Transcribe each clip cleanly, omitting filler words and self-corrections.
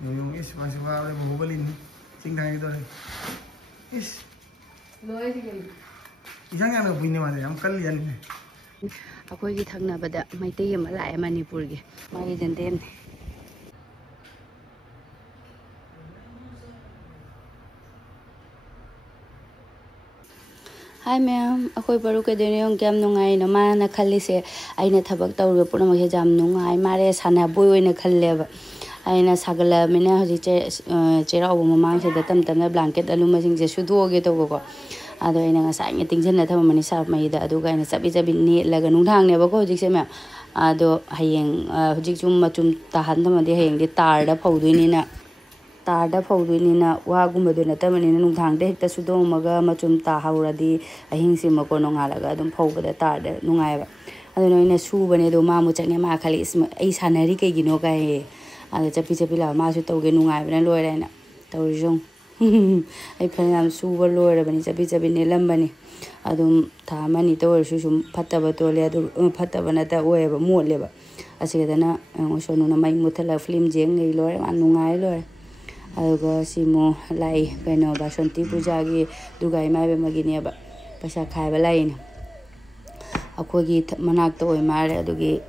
Yung is masih wala mo balin. Singtang ito rin. Is. Loy sige. Isang ano buini mali am kalyan. Ako'y thaknabada Maitai ama lae Manipurgi. Mari dendem. Hi ma'am, ako'y baru ke dene yung jam nungai na mana khali se aina thabak tawre pura ma jam nungai mare sana boi oina khalle ba aina sagala mina hoji chera obo mamang se da tam tam blanket aluma sing je sudoge to ko ado aina nga sai tingjan na thama mani sa mai da adu ga aina chabi chabi ne laga nung thang ne ba ko hoji se ma ado hayeng hoji chum machum ta han thama de hayeng de tar da phaudui ni na Tarda Faudina, Wagumaduna Taman in Nutang, the Sudomaga, Machum Tahauradi, a Hinsima Konongalaga, don't poke the Tarda, Nungaiva. I don't know in a souvenir, Mamuchang Makalis, Ace Hanarike Ginoga, and the Chapitapilla, Masutoga Nungaiva, and Lorena, Taujon. I put Suva Lord, and it's a bit of in Lambani. I don't Tamani Tor, Shusum, Patavatolia, Patavanata, wherever more liver. I say that I was shown on my mutala flim jing, Lord, and Nungai Lord. Aduga simo lai kaino basanti puja gi dugai mai be magini ba pasa khai ba lai ni akogi manak to oi mare adugi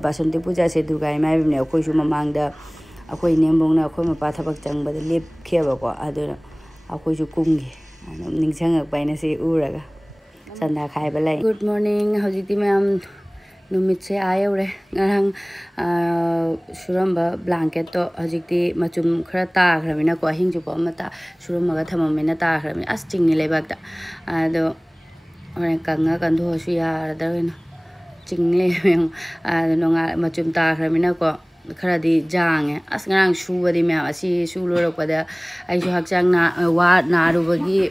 basanti puja se dugai mai be ne akoi su mamang da akoi nembong na akoi mapa thabak chang ba lep kheba ko adu akoi su kungi ningsang ak bai na se uraga sanda khai ba lai. Good morning hojiti ma'am numit se ayore ngarang suramba blanket to hojikti machum khara ta khramina ko hing ju pa mata suramba ga thamamena ta khrami as chingni lebak ta ado ore kanga kan do su ya da wen chingle meng no nga machum ta khramina ko khara di jang as ngarang su badi me asi su lo ro da ai su hakchang na wa na ru bagi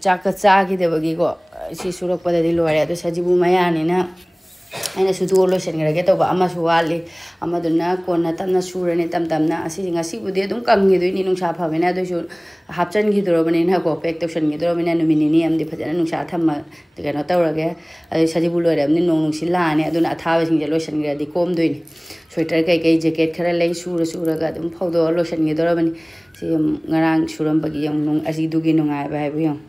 chaka cha gi de bagi ko si surok pada di luar itu sajibu mayani na aina sudu lo sen ngira geto ba ama suwali ama duna kona tamna surane tam tamna asi ngasi bude dum kangi do ni nung sa pha bena do su hapchan gi doro bani na ko pek to sen gi doro bena no minini am di phajana nung sa thamma de kana tawrage ai sajibu lo ram ni nong nung silani aduna athawa sing je lo sen ngira di kom do ni sweater kai jacket khara lei suraga dum phaudo lo sen gi doro bani si ngarang suram bagi yang nung asi dugi nungai ba bu yang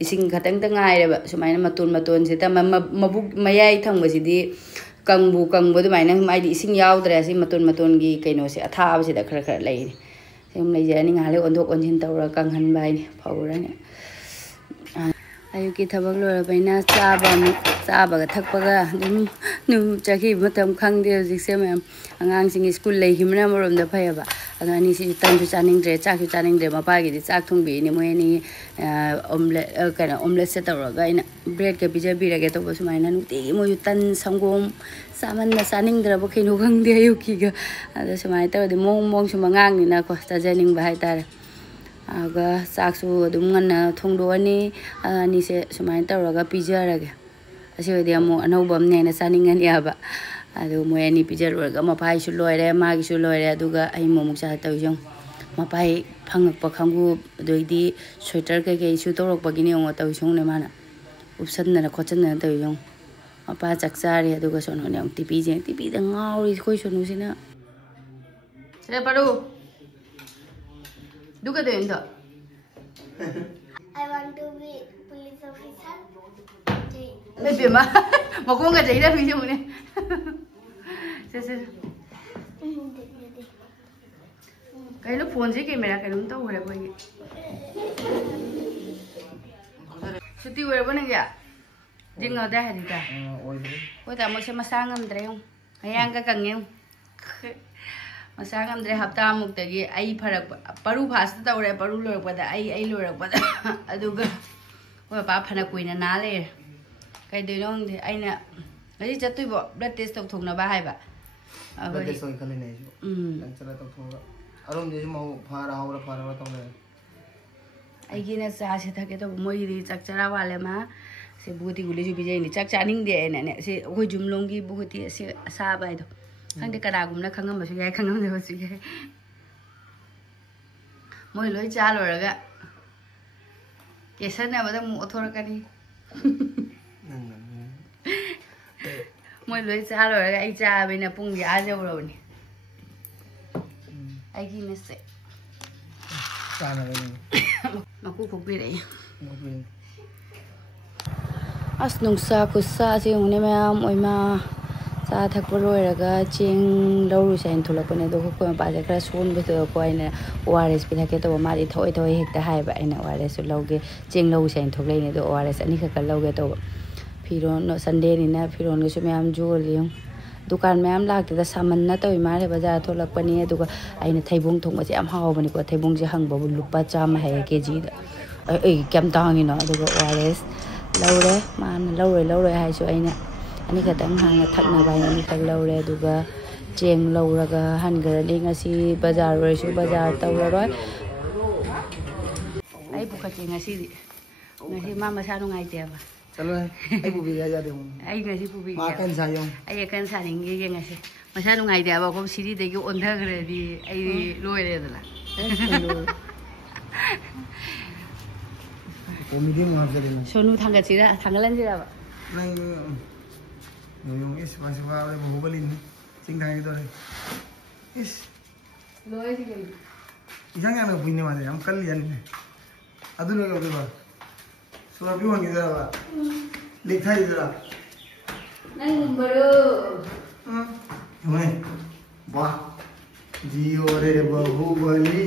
ising khatang ta ngai ba sumaina matun se ta mabuk mayai thang ba si di kangbu du maina mai di ising yaw dra si matun gi kaino se atha ba si da khara lei ni sem lei ja ni ngale ondok onjin tawra kang han bai ni phawra ni ayuki thabak lo baina chaba ga thakpa ga dum nu chaki matam khang de jik se mem angang sing school lei himna morom da phaya ba ani si tan ju chaning dre chak ju chaning dre mapa gi di chak thung bi ni moi ni omelette kana omelette se tawra ga ina bread ke bija bi ra ge to ba sumai na nu ti mo ju tan sangom saman na chaning dra ba khino khang de ayuki ga ada sumai taw de mong sumangang ni na ko ta janing ba hai tar aga saksu dum ngana thongdo ani ani se sumai tawraga pijaraga asi de amo anobam ne na saningan yaba adu mo ani pijarwaga mapai su loire magi su loire aduga ai momuk sa taw jong mapai phangak pa khangu doidi sweater ke su torok bagini ngo taw jong ne mana upsan na khochan na taw jong mapa chakchari aduga sono ne tipi da ngauri khoi sonu sina sere paru duga de endo I want to be police officer. Maybe ma ko nga jai da mi ju ne se kai lo phone je camera kai dum ta hore boi suti hore bane ya jing ngau da ha di ta oi ta mo se masang am dre hayang ka kang yong masang am dre hapta muk ta gi ai pharak paru phas ta ore paru lor pa da ai lor pa da aduga oi pa phana kuina na le kai de long de aina ai chatui bo blood test tok thong na ba hai ba blood test oi khale nei ju lang chala tok thong arom je mo phara to le ai gi na cha se thake to moi ri chak chara wale ma se buti guli ju bijai ni chak chaning de na ne se oi jumlong gi buti se sa bai do khang de kara gum na khangam ba su gai khangam de ba su gai moi loi cha lo ra ga kesan na ba da mu othor ka ni moi loi cha lo ra ga ai cha be na pung ya jo ro ni ꯑꯩꯒꯤ ꯃꯤꯁꯁꯦ ꯆꯥꯅꯕꯅꯤ ꯃꯀꯨ ꯈꯣꯛꯄꯤꯔꯛꯏ ꯑꯁ ꯅꯨꯡꯁꯥ ꯈꯨꯠꯁꯥꯁꯦ ꯌꯦꯡꯉꯨꯅꯦ ꯃꯌꯥꯝ ꯑꯣꯏꯃ ꯆꯥ ꯊꯛꯄ ꯂꯣꯏꯔꯒ ꯆꯦꯡ ꯂꯧꯔꯨꯁꯦ ꯍꯥꯏꯅ ꯊꯣꯛꯂꯛꯄꯅꯦ ꯑꯗꯣ ꯑꯩꯈꯣꯏ ꯃꯄꯥꯁꯦ ꯈꯔ ꯁꯣꯟꯕꯗꯨꯗꯀꯣ ꯑꯩꯅ ORS ꯄꯤꯊꯛꯀꯦ ꯇꯧꯕ ꯃꯥꯗꯤ ꯊꯑꯣꯏ ꯍꯦꯛꯇ ꯍꯥꯏꯕ ꯑꯩꯅ ORSꯁꯨ ꯂꯧꯒꯦ ꯆꯦꯡ ꯂꯧꯔꯨꯁꯦ ꯍꯥꯏꯅ ꯊꯣꯛꯂꯛꯏꯅꯦ ꯑꯗꯣ ORS ꯑꯅꯤꯈꯛꯀ ꯂꯧꯒꯦ ꯇꯧꯕ ꯐꯤꯔꯣꯟ ꯁꯟꯗꯦꯅꯤꯅ ꯐꯤꯔꯣꯟꯒꯁꯨ ꯃꯌꯥꯝ ꯌꯣꯜꯂꯤ दुकान मैम लाक्तेदा सामन्ना तौई मारे बाजार थोलक्पनी अदुगा आइना थैबोंग थोंगसे याम हावबनिको थैबोंगसे हंगबाबु लुपा चामा है केजी दा ए केम तांगिनो अदुगा ORS लौरे मान लौरे हाइसु आइना अनि खतंग हांगा थकना बाइनी खक लौरे अदुगा चेंग लौरगा हनगरनी ngasi बाजार रैसु बाजार तौररोय आई बुखचे ngasi मा मसा नुंगाइतेबा चलो आई पुबी जा दे आई ngasi पुबी मा कन सायो आई कन सानिंगे ये ngasi मसा नुंगाइतेबा को सिरी देगी ओंधग्रेदी आई लोइरेदला कोमिडी म हाजरिन सोनु थांगाचिरा थांगलानजिराबा नंग नो इस वासवा बहुबलिन सिंग थांगे दरे इस लोइ दिगे इजांग याना बुइने माने हम कल यानी अदुनो के बा सोना भी होंगे जरा लिखा ही जरा नंग बड़ो हमें वाह जियो रे बहुबली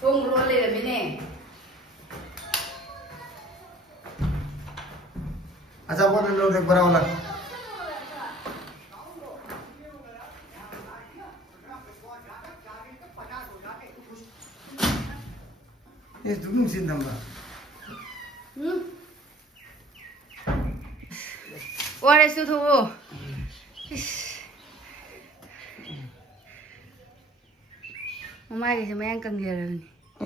फोंग रोले रबिने अच्छा वो लो देख बड़ा वाला ये दुगुम सिंदम्बा ORS तो वो मम्मा के समय yang कंगेरनी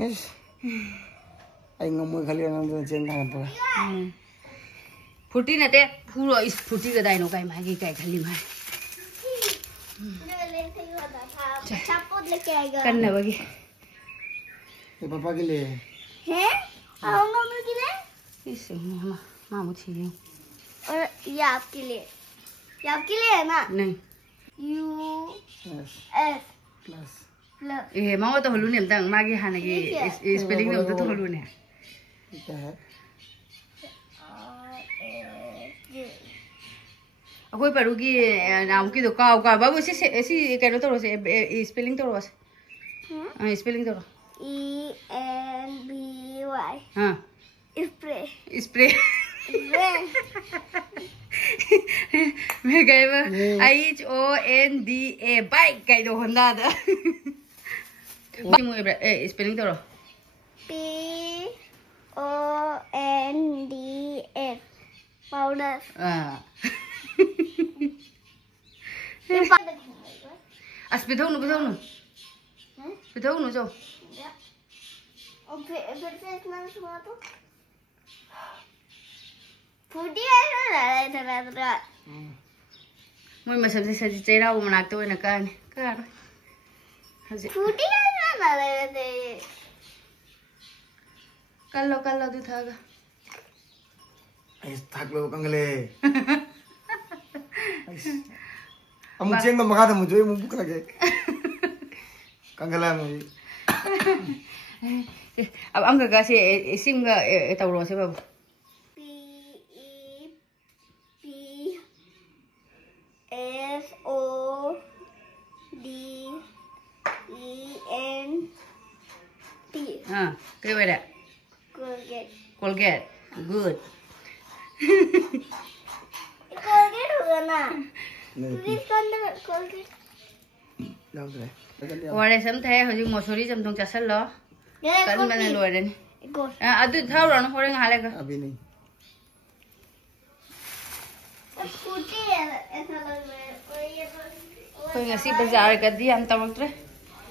yes ai ngomoi khali nang do cheng thang pa फुटी नते फुरो इस फुटी का दाइनो काय मागी काय खाली मार चापोट लेके आएगा करना बगी ये पापा के लिए हैं और मम्मी के लिए इस मामा मामू छी और ये आपके लिए है ना नहीं US plus प्लस ए मामा तो हलु नेम तंग मागी हाने की स्पेलिंग नेम तो हलु ने क्या है अखोई परुगी नाम की तो काव का बाबू ऐसी कहनो तो से स्पेलिंग तो रोस हां स्पेलिंग तो ENBY हां स्प्रे मैं गए HONDA बाइक कहीं तो होंडा दा मुझे स्पेलिंग तो रो PONDS powder as bidhau nu jo और फिर से इतना सुना तो फूटी है ना इधर moi masam se saji chera u manak to na kan kar haji फूटी है ना ले kallo du thaga ai thak lo kangle amu cheng ma ga da mu joi mu buk lage kangala me अब अंग का से सिमगा तौरो से बाबू PESODENT हां के बेरा कोलगेट गुड कोलगेट होगा ना प्लीज कोलगेट लाओ रे वारे सम थे हजु मसूरी जम थों चसल लो कल बने लोरन अदु थाउरन होरे हाले का अभी नहीं फूटी है ऐसा लग रहा है कोई ngasi बाजार का दी हम तमक्त्रे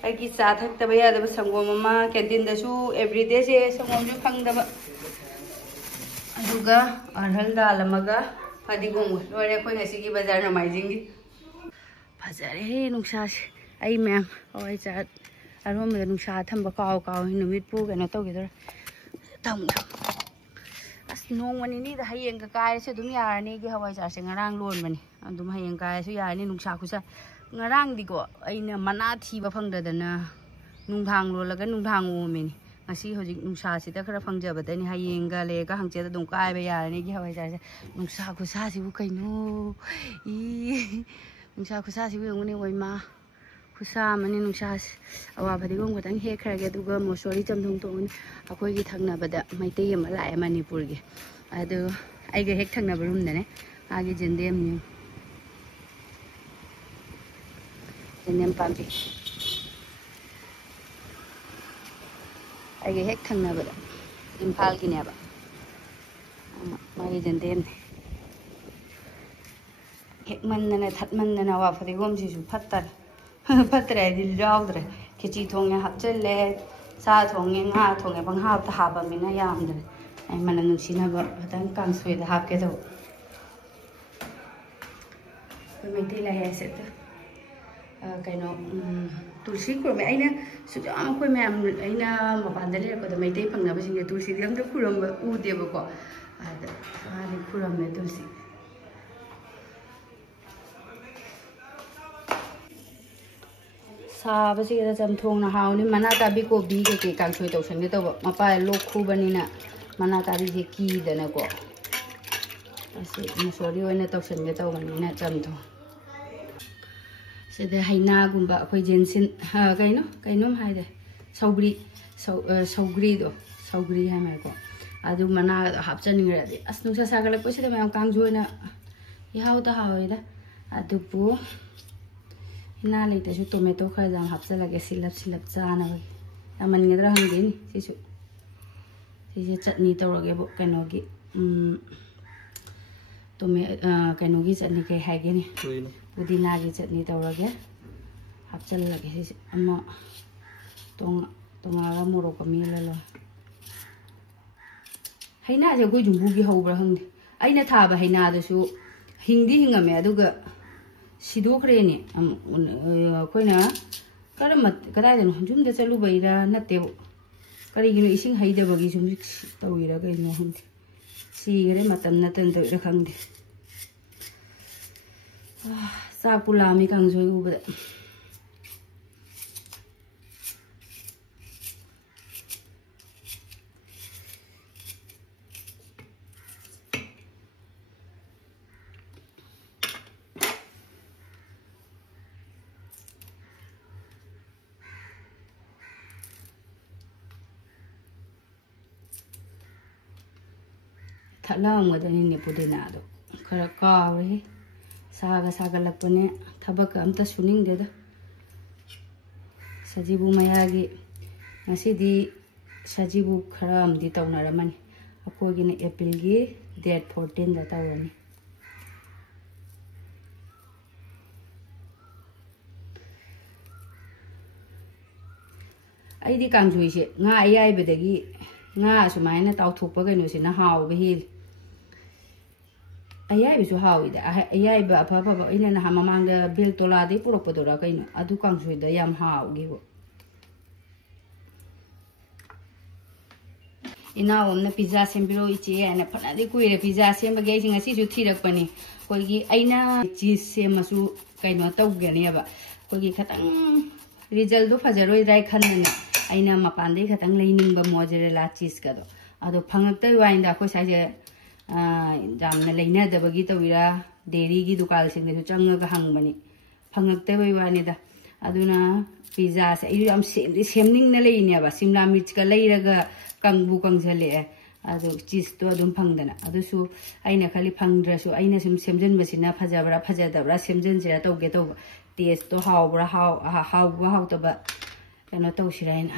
आई चा थक्तब यादब संगोम अमा कैंटीन दसु एवरीडे से संगोम जो फंगदब अदुगा अरहल दाल अमगा फदिगोम लोरे कोई ngasi की बाजार नमाइजिंगी फजरे नुक्सा आई मैम ओय चा अरोम नुक्सा थंब काव नुमित पु कनो तौगिदर थम अस nongmani da hayeng ka kai se dum yarani gi hawai jar se ngarang lon mani dum hayeng kai su yarani nungsa khusa ngarang di ko aina mana thiba phangdadana nungthang lolaga nungthang omini ngasi hojik nungsa sida khara phangjabadani hayeng ga le ga hangche da dum kai ba yarani gi hawai jar se nungsa khusa si bu kaino I nungsa khusa si bu ngoni oima khusa mani nungsa awa phadi gom gatang he khara ge duga mosori chamthong tong akoi gi thangna bada maitei ma lae manipur gi adu ai ge hek thangna barum dane agi jendem ni jendem pampi ai ge hek thangna bada imphal gi ne ba magi jendem hek man na that man na awa phadi gom ji su phattar phattre dil jawdre khichi thonge hapchelle sa thonge nga thonge bang hap ta haba mina yamdre ai mana nusina ba dan kan soi da hap ke do me te la ya set kaino tulsi ko me aina su jam ko me aina ma pan dale ko da me te phang na ba sing tulsi dam da kuram ba u de ba ko ada ali kuram me tulsi sabasiga chamthong na hauni mana tabi ko bi ke kang soi tau sang to mapa lo khu banina mana tabi je ki dana ko ase musori oina tau sang ge tau banina chamthong se de haina gumba khoi jensin ha kaino hai de saugri do saugri ha mai ko adu mana hapchaning ra de asnu sa sagalak ko se de mayam kang joina yau ta haoida adu pu na le te su tomato kha jam hapsa lage silap chana ba aman ngadra hang din si su si chutney tawrage bo kano gi kano gi chutney kai ha ge ni pudina gi chutney tawrage hapsa lage si amma tonga morok ka mi la haina je goi jumbu gi hobra hang de aina tha ba haina da su hingdi hingame aduga sido kreni koina karamat kadai no jum de chalu baira na te kari gi ising haida bagi sum tawira ga no hum si gare matam na tan de khang de sa pulami kang joi u ba thalang wa dani ni pudina do khara ka we saga lakpane thabak amta suning de da sajibu mayagi ngasi di sajibu khara am di tawnaramani akogi ne april gi date 14 da tawani ai di kangjui se nga ai bedagi nga sumaina tawthokpa gaino sina haw be hi ayai bisu hawi da ayai ba pha ina na mamang da bel tola de purok podora kaino adu kang sui da yam haw gi bo ina omna pizza sembiro ichi ana phana de kuire pizza semba ge singa si su thirak pani koi gi aina cheese semasu kaino tawgani ba koi gi khatang result do fajaroi dai khanna aina mapan de khatang leining ba mozzarella cheese ka do ado phangak tai wainda ko sai je jamna leina da bagi tawira dairy gi dukal sing de changa ga hangbani phangak tai wani da aduna pizza se ayu am semning na leine ba simla mirch ka leiraga kangbu kangjale ado cheese to adum phangdana adusu aina khali phangdra su aina sum semjen basina phajabra phajadabra semjen jira tawge taw taste to hawbra haw to ba kana taw shiraina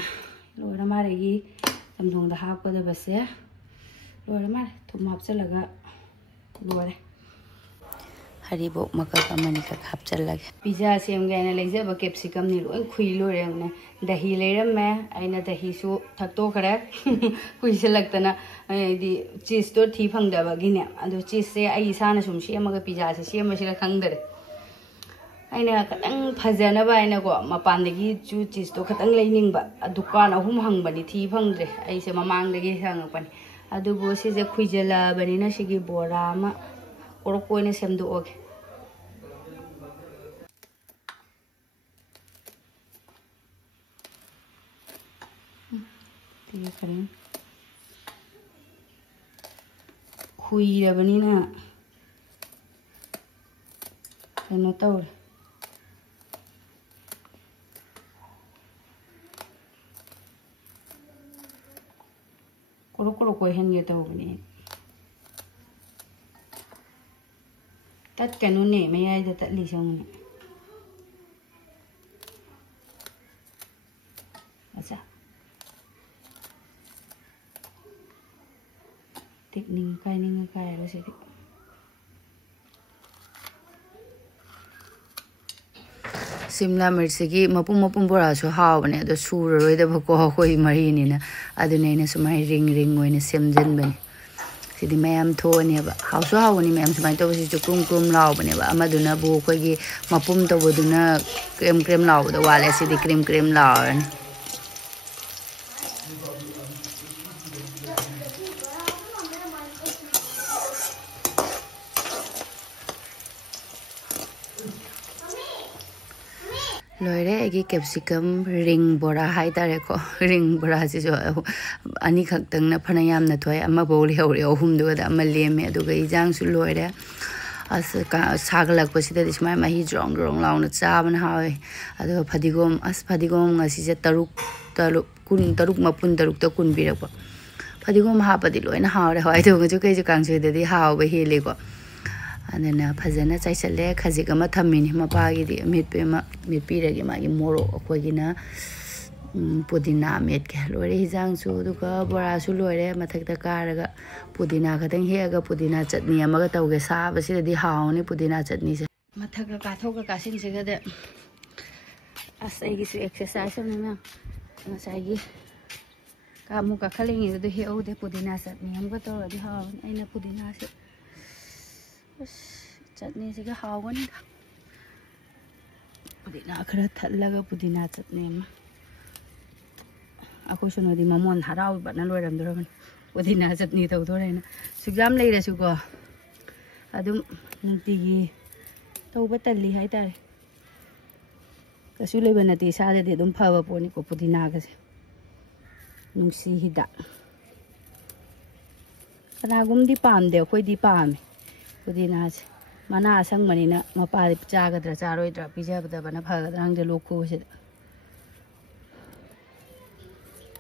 lora mare gi samthong da hap ko da base lora mare thum hapchalaga lore haribo makal amani ka hapchalaga pizza semge na leijaba capsicum ni loi khui lore ne dahi leiramme aina dahi su thakto khare kuiselak-tana di cheese to thi phangda ba gine ado cheese se ai sana sum semaga pizza se semasira khangdare aina kadang phajana ba aina ko mapandagi chu cheese to khatang leining ba dukan ahum hangbani thi phangdre ai se mamang dagi hangapani अदुबो सिजे खुइजला बनिना सिगी बोरा मा कोरो कोइने सेमदो okay ये करें खुइरा बनिना कनो तौर कोरो कोई हंगे तौबनी तत कनो ने मयाई द ततली संगने अच्छा टेक्निक काय बसे शिमला मिर्च की मपुम मपुम बोरा सु हावने अदो सुररोइदबको अखोइ मरिनिना अदुनेना सुमाइ रिंग रिंग ओइने सेमजनबने सिदि मयाम थोनेबा हाउसु हावनी मयाम सुमाइ तोबसि चुकुम कुम लावबनेबा अमदुना बु अखोइगी मपुम तोबदुना क्रेम क्रेम लावबदा वाले सिदि क्रीम क्रीम लावरनी लोरे एगी कैप्सिकम रिंग बोरा हाई तारे को रिंग बोरा से जो अनी खक्तंग न फना याम न थोय अमा बोली हौरे अहुम दुगा दा अमा लेमे अदुगा इजांग सु लोरे अस का सागलक पसिदा दिसमाय मही ड्रोंग ड्रोंग लाउन चाबन हावे अदुगा फदिगोम फदिगोम ngasi je taruk mapun taruk ta kun birakwa फदिगोम हापदि लोइना Haware हाय दुगा जो केजु कांगसु ददि हावबे हेले को अनना फजना चाइसले खजिक अमा थमिनि मपागिदि मेटपीरगे मागी मोरो अखोगिना पुदीना मेटके लोरे हिजांगसु दुगा बोरासु लोरे मथक्ता कारगा पुदीना खतंग हेगा पुदीना चटनी अमगा तौगे साबसिदि हावनी पुदीना चटनी से मथक्का काथोगा कासिन सिगदे असैगी सु एक्सरसाइज अमना नसाइगी कामु का खलेंगे दु हेओदे पुदीना चटनी अमगा तौरदि हावनी आइना पुदीना से चटनी से हावनी पुदीना खरा थल्लगा पुदीना चटनी अखो सुनोदी ममोन हराव बना लोरमदरबन पुदीना चटनी तौदोरेना सुग्याम लेरसु को अदुम नुतिगी तौबा तल्ली हाय तारे कसु लेबा नती सादे अदुम फबा पोनी को पुदीना गसे नुंसी हिदा कनागुमदी पामदे अखोइदी पामे पुदीना से मना असंग मनीना मपादि चागद्रा चारोइद्रा पिजाबदबना फगद्रा हंगदे लोखोसे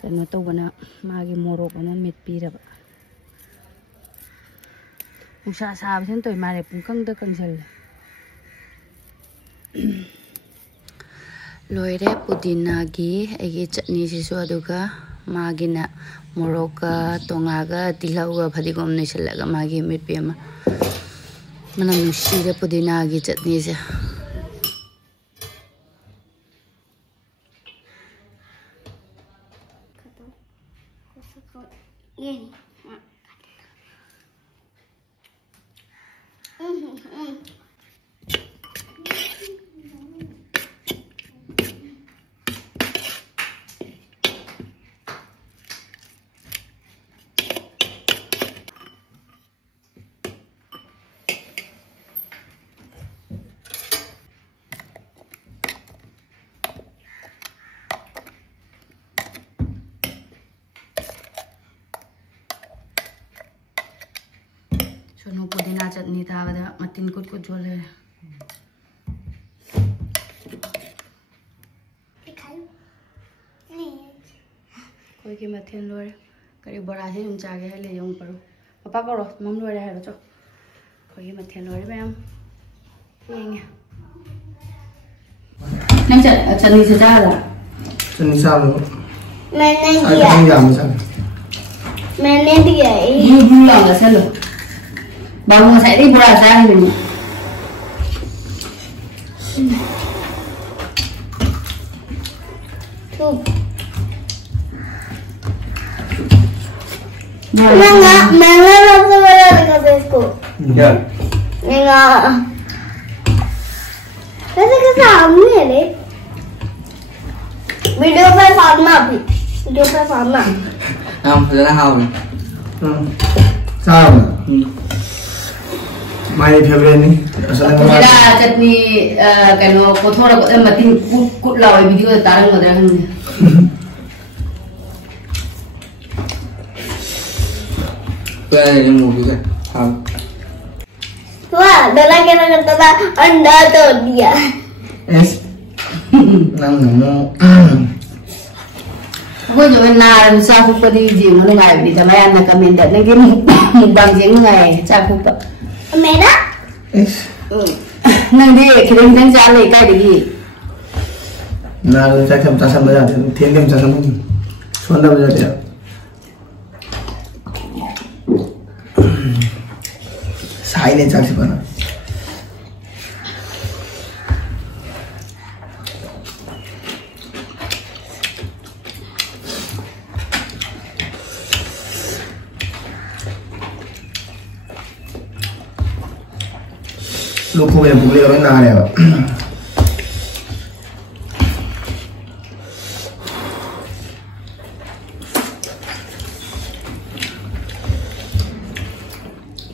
कनो तौबना मागी मोरोकना मेटपीरबा नुसा साबसन तोय मारे पुंकंगदा कंसल लोइरे पुदीना की एगी चटनी सिसु अदुगा मागिना मोरोका तोंगागा तिलौगा फदिगोम नेसलगा मागी मेटपीमा mana nushira पुदीना की चटनी से सोनो पुदीना चटनी ताबदा मतिन कुट कुट जोले कोई के मथेन लोरे करी बड़ा से हम चागे है ले जाऊं परो पापा करो मम लोरे है बच्चो कोई के मथेन लोरे मैम येंगे नहीं चटनी से चाला चटनी सालो मैंने दिया मैंने दिया ये बुला ला चलो बाबू saya ini berat sekali ini. Tuh. Nggak langsung berada di kasirku. Ya. Nggak. Kasih ke sahamnya deh. Video पे फार्मा भी. Video पे फार्मा. हम ज़रा how. Sao? My favorite ni. Kira chutney kano kothora ko matin kut law video tarang madra hang. Kaya ni mo juga. Wah, dalam kena kata anda tu dia. Yes. Nang mo. Ako yung naran sa ko pa di jim ano nga di tamay na kami dat naging mukbang jing nga sa ko pa. Mera? Yes. Nang di kiring dang jale ka di. Na sa kam ta sam ba thiên dem sa sam ni. Sonda ba ja. Sai ne chak se bana. Lúc cô em cũng liều đến nào này ạ.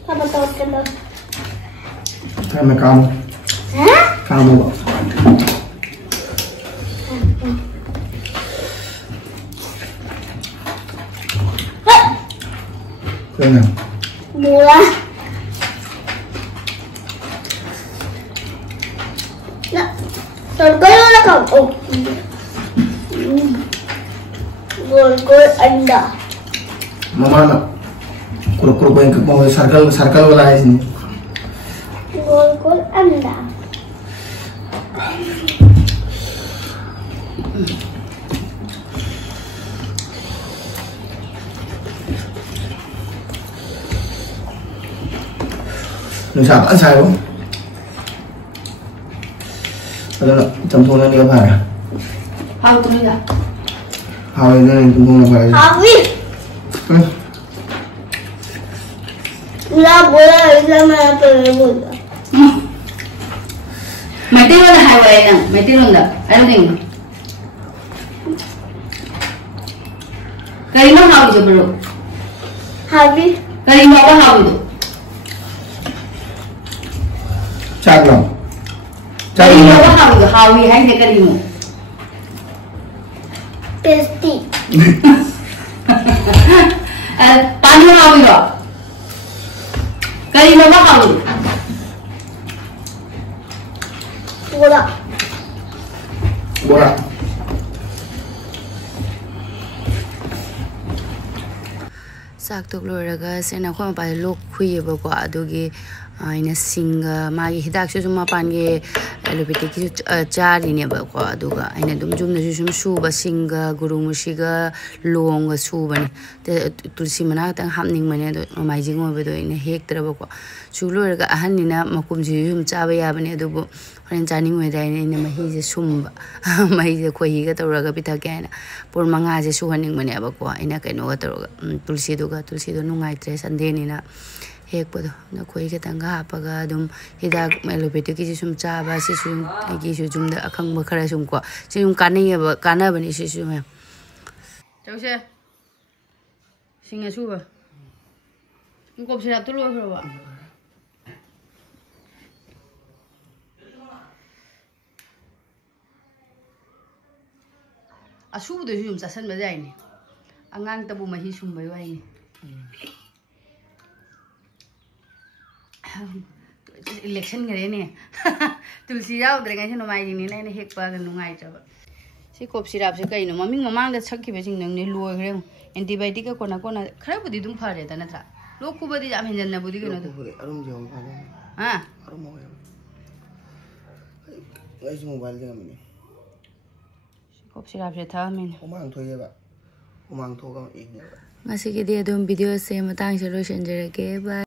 Apa tahu kena? Karena kamu. Hah? Kamu. Kenapa? Mula. Nah, tergoyang lah kau. Gol anda. Mama nak. Kuruk-kuruk yang kau circle wala है इसमें. Gol anda. Đừng xả ăn xài không? Đó là chấm thôn lên đi phải à? Hao tụi mình Hao lên đây chấm thôn là phải. Hawi. Lah boleh sama pelebut. mày tin là hai vậy nè mày tin là ai tin cái nó hao gì bro Hawi. cái nó có hao gì Chặt lòng. cái nó có hao gì hay cái gì Tasty. पानी hao gì rồi cái nó có hao gì Bola. Bola. sak tok loiraga sena khoma pa lok khuye ba ko adugi aina singa magi hidak su ma pange alopathic ki chari ne ba ko aduga aina dum jum na su su ba singa gurumusiga longa su ba ne tulsi mana tang hamning mane do mai jing ba do ina hek tra ba ko su loiraga ahan ni na makum ji yum cha ba ya ba ne do bo horen chani ngoi dai ne ma hi je sum ba mai je khoi ga toraga pitha ke na por manga je su haning mane ba ko ina kai no ga toraga tulsi do nungai tre sande ni na hek podo na khoi ga tanga hapaga dum hidak alopathic ki sum cha ba si sum ki su jum da akhang ba khara sum ko si sum kanai ba kana ba ni si sum me chause singa su ba ngop sira tu lo ba asu do sum sa san ba dai ni angang tabu ma hi sum ba wai ni election gare ne tulsi yaw dre ga no mai ni ne hek pa ga nungai cha ba si kop sirap se kai no maming mamang da sakki be sing nang ne loi gre antibiotic ka kona khara budi dum phare da na tra lok ku badi jam henjan na budi ga no Arum jo phale. ha Arum mo. Ai su mobile de mane. kop sirap se tha min Umang thoi ba. Umang tho ka ik ne ba. ngasi ke dia dum video se matang se ro shen jere ke ba